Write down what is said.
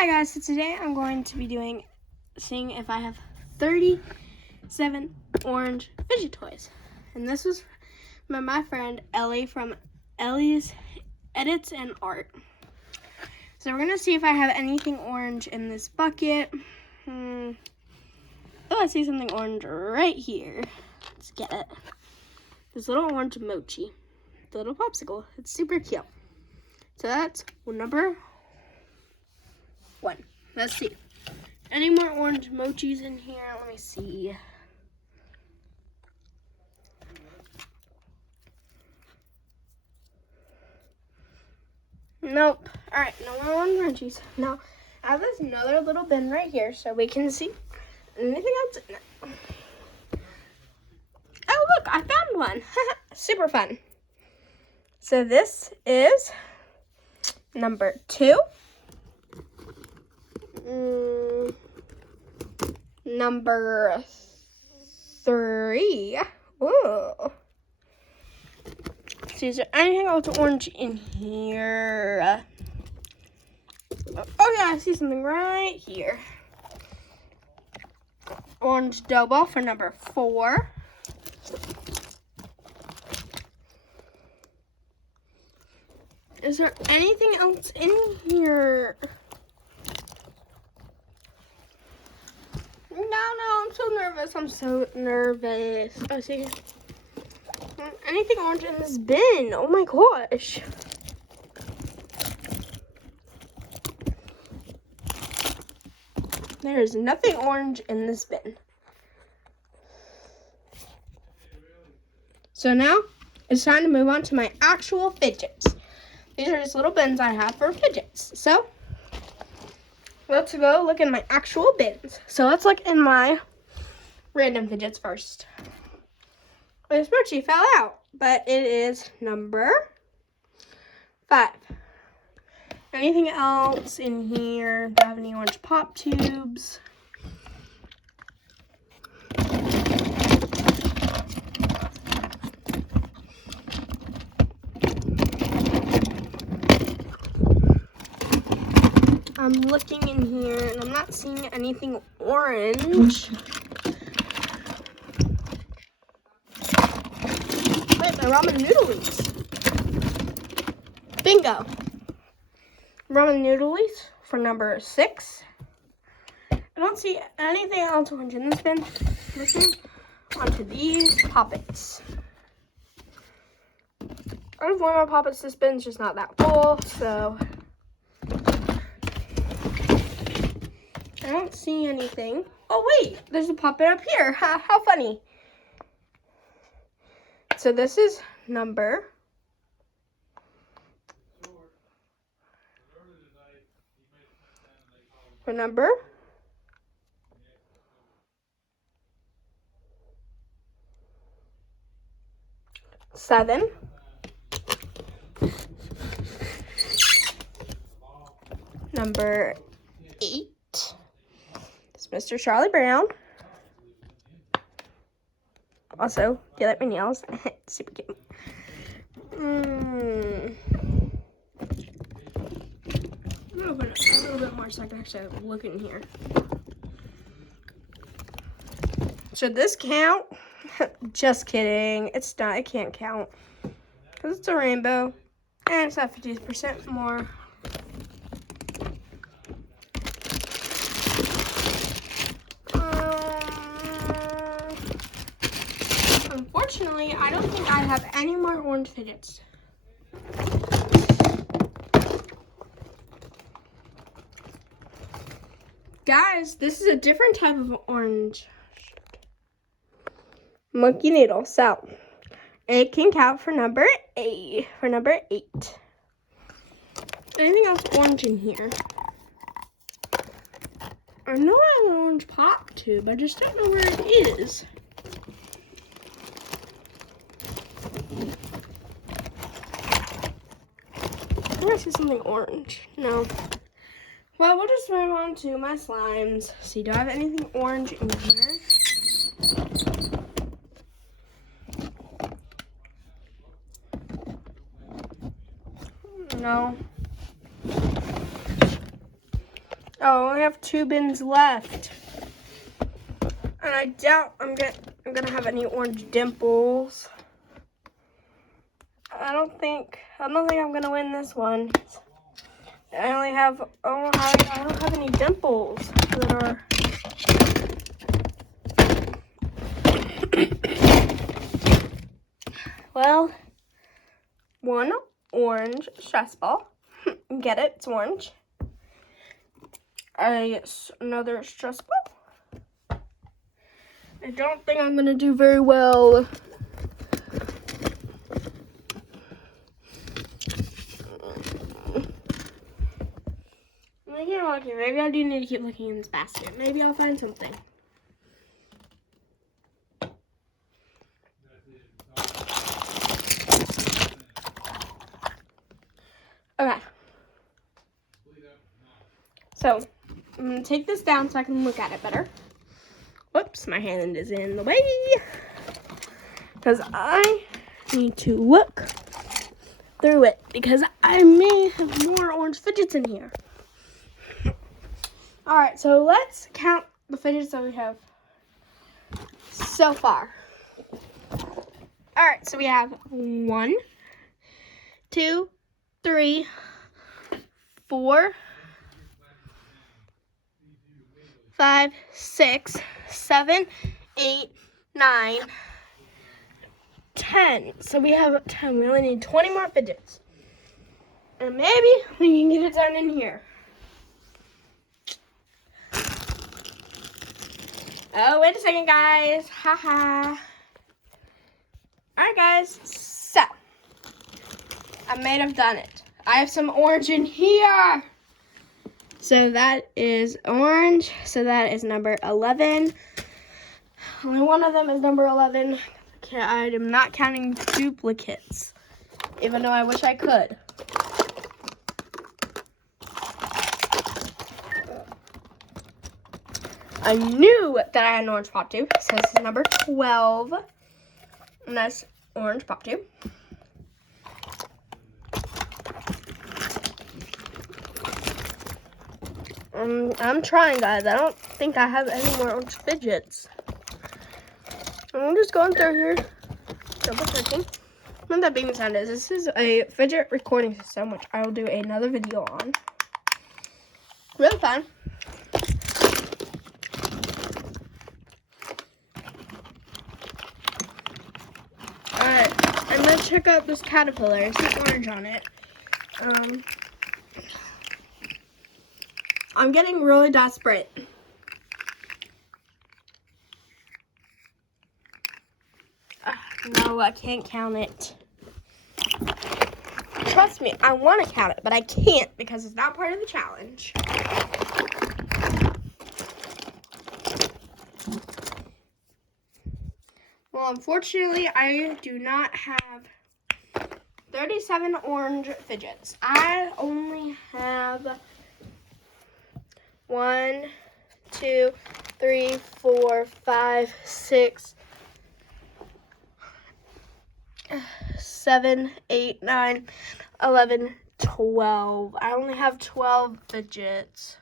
Hi guys, so today I'm going to be seeing if I have 37 orange fidget toys. And this was from my friend Ellie from Ellie's Edits and Art. So we're gonna see if I have anything orange in this bucket. Oh, I see something orange right here. Let's get it. This little orange mochi, the little popsicle. It's super cute. So that's number 1. Let's see. Any more orange mochis in here? Let me see. Nope. Alright, no more orange mochis. Now, I have this another little bin right here so we can see anything else in it. Oh, look, I found one. Super fun. So this is number 2. Number 3. Ooh. See, is there anything else orange in here? Oh yeah, I see something right here. Orange dough ball for number 4. Is there anything else in here? No, I'm so nervous. Oh, see, anything orange in this bin? Oh my gosh. There is nothing orange in this bin. So now it's time to move on to my actual fidgets. These are just little bins I have for fidgets. So let's go look in my actual bins. So let's look in my random fidgets first. This mochi fell out, but it is number 5. Anything else in here? Do I have any orange pop tubes? I'm looking in here and I'm not seeing anything orange. Wait, my ramen noodles. Bingo. Ramen noodles for number 6. I don't see anything else orange in this bin. Listen onto these poppets. I have one more poppets. This bin's just not that full, so I don't see anything. Oh wait, there's a poppet up here. How funny. So this is number 7. Number 8. It's Mr. Charlie Brown. Also, do you like my nails? Super cute. I'm gonna open it a little bit more so I can actually look in here. Should this count? Just kidding. It's not. It can't count. Because it's a rainbow. And it's at 50% more. Unfortunately, I don't think I have any more orange fidgets. Guys, this is a different type of orange. Monkey needle. So, it can count for number 8. Anything else orange in here? I know I have an orange pop tube. I just don't know where it is. I see something orange. No. Well, we'll just move on to my slimes. See, do I have anything orange in here? No. Oh, I only have 2 bins left. And I doubt I'm gonna have any orange dimples. I don't think I'm gonna win this one. I don't have any dimples that are. Well, 1 orange stress ball. Get it? It's orange. Another stress ball. I don't think I'm gonna do very well. Maybe I do need to keep looking in this basket. Maybe I'll find something. Okay. So, I'm going to take this down so I can look at it better. Whoops, my hand is in the way. Because I need to look through it. Because I may have more orange fidgets in here. Alright, so let's count the fidgets that we have so far. Alright, so we have 1, 2, 3, 4, 5, 6, 7, 8, 9, 10. So we have 10. We only need 20 more fidgets. And maybe we can get it done in here. Oh, wait a second, guys. Haha. Alright, guys. So, I may have done it. I have some orange in here. So that is orange. So that is number 11. Only one of them is number 11. I am not counting duplicates, even though I wish I could. I knew that I had an orange pop tube. So this is number 12. And that's orange pop tube. I'm trying, guys. I don't think I have any more orange fidgets. I'm just going through here, double checking. What that beeping sound is, this is a fidget recording system, which I will do another video on. Really fun. Alright, I'm gonna check out this caterpillar. It's orange on it. I'm getting really desperate. No, I can't count it. Trust me, I want to count it, but I can't because it's not part of the challenge. Well, unfortunately, I do not have 37 orange fidgets. I only have 1, 2, 3, 4, 5, 6, 7, 8, 9, 11, 12. I only have 12 fidgets.